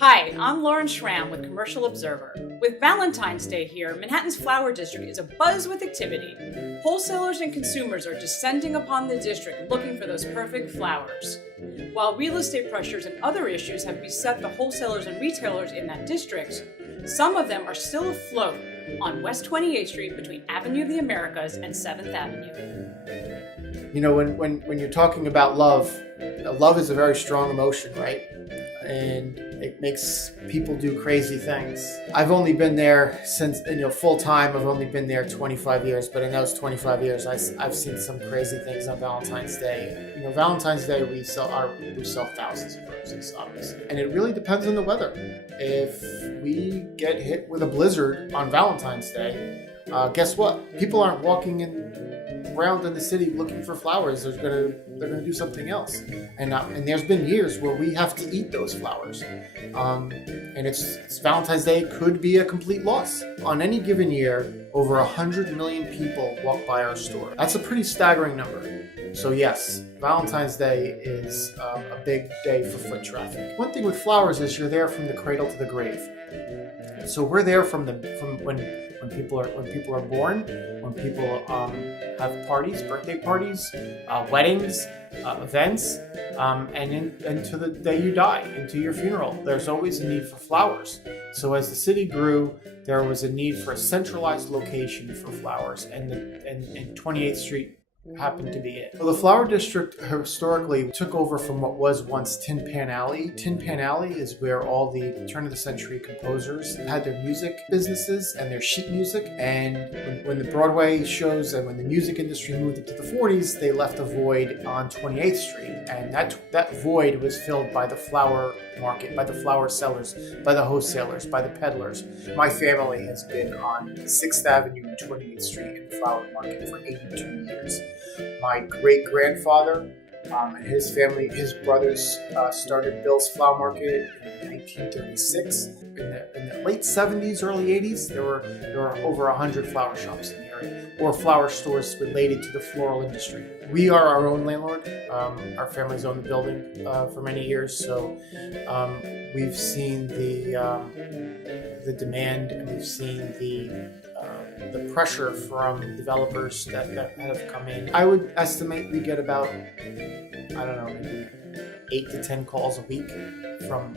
Hi, I'm Lauren Schramm with Commercial Observer. With Valentine's Day here, Manhattan's flower district is abuzz with activity. Wholesalers and consumers are descending upon the district looking for those perfect flowers. While real estate pressures and other issues have beset the wholesalers and retailers in that district, some of them are still afloat on West 28th Street between Avenue of the Americas and 7th Avenue. You know, when you're talking about love is a very strong emotion, right? And it makes people do crazy things. I've only been there since, full time. I've only been there 25 years, but in those 25 years, I've seen some crazy things on Valentine's Day. Valentine's Day we sell thousands of roses, obviously, and it really depends on the weather. If we get hit with a blizzard on Valentine's Day, guess what? People aren't walking around in the city looking for flowers. They're gonna do something else. And there's been years where we have to eat those flowers. And it's Valentine's Day could be a complete loss. On any given year, over 100 million people walk by our store. That's a pretty staggering number. So yes, Valentine's Day is a big day for foot traffic. One thing with flowers is you're there from the cradle to the grave. So we're there from when people are born, when people have parties, birthday parties, weddings, events, and into the day you die, into your funeral. There's always a need for flowers. So as the city grew, there was a need for a centralized location for flowers, and 28th Street happened to be it. Well, the Flower District historically took over from what was once Tin Pan Alley. Tin Pan Alley is where all the turn-of-the-century composers had their music businesses and their sheet music. And when the Broadway shows and when the music industry moved into the 40s, they left a void on 28th Street. And that void was filled by the flower market, by the flower sellers, by the wholesalers, by the peddlers. My family has been on 6th Avenue and 28th Street in the flower market for 82 years. My great-grandfather and his family, his brothers, started Bill's Flower Market in 1936. In the late 70s, early 80s, there were over 100 flower shops in the area, or flower stores related to the floral industry. We are our own landlord. Our family's owned the building for many years, so we've seen the demand, and we've seen the pressure from developers that have come in. I would estimate we get about, maybe 8 to 10 calls a week from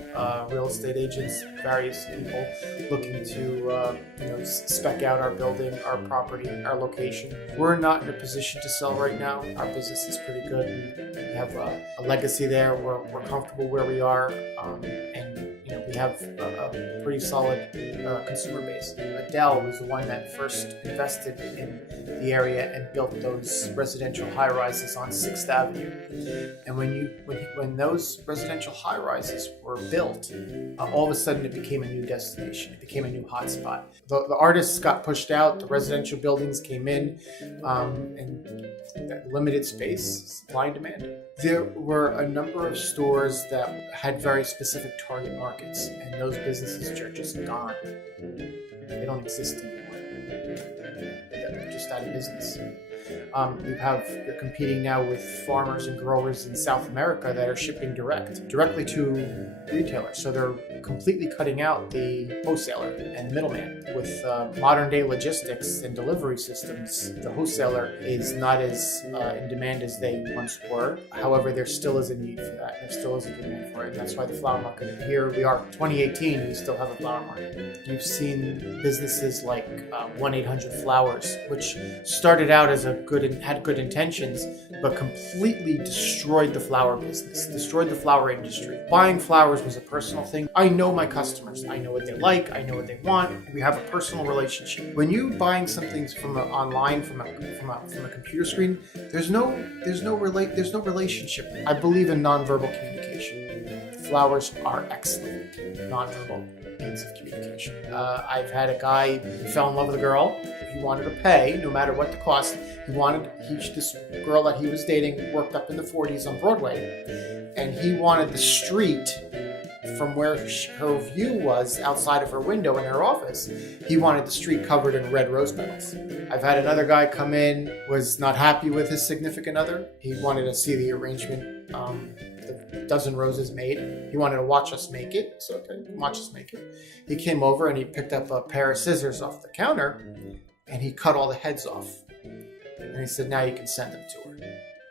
real estate agents, various people looking to spec out our building, our property, our location. We're not in a position to sell right now. Our business is pretty good. We have a legacy there. We're comfortable where we are, and we have a pretty solid consumer base. Adele was the one that first invested in the area and built those residential high-rises on 6th Avenue. And when those residential high-rises were built, all of a sudden it became a new destination. It became a new hotspot. The artists got pushed out. The residential buildings came in, and that limited space, supply and demand. There were a number of stores that had very specific target markets, and those businesses are just gone. They don't exist anymore. They're just out of business. You're competing now with farmers and growers in South America that are shipping directly to retailers. So they're completely cutting out the wholesaler and middleman. With modern day logistics and delivery systems, the wholesaler is not as in demand as they once were. However, there still is a need for that. There still is a demand for it. And that's why the flower market, here we are, 2018, we still have a flower market. You've seen businesses like 1-800-Flowers, which started out as had good intentions, but completely destroyed the flower business, destroyed the flower industry. Buying flowers was a personal thing. I know my customers. I know what they like. I know what they want. We have a personal relationship. When you buying something from online from a computer screen, there's no relationship. I believe in nonverbal communication. Flowers are excellent nonverbal means of communication. I've had a guy who fell in love with a girl. He wanted to pay, no matter what the cost. This girl that he was dating worked up in the 40s on Broadway, and he wanted the street from where her view was outside of her window in her office. He wanted the street covered in red rose petals. I've had another guy come in, was not happy with his significant other. He wanted to see the arrangement, the dozen roses made. He wanted to watch us make it. So, okay, watch us make it. He came over and he picked up a pair of scissors off the counter and he cut all the heads off. And he said, now you can send them to her.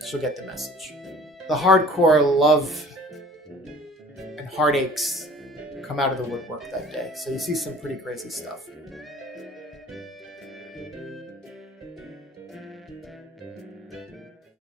She'll get the message. The hardcore love and heartaches come out of the woodwork that day. So you see some pretty crazy stuff.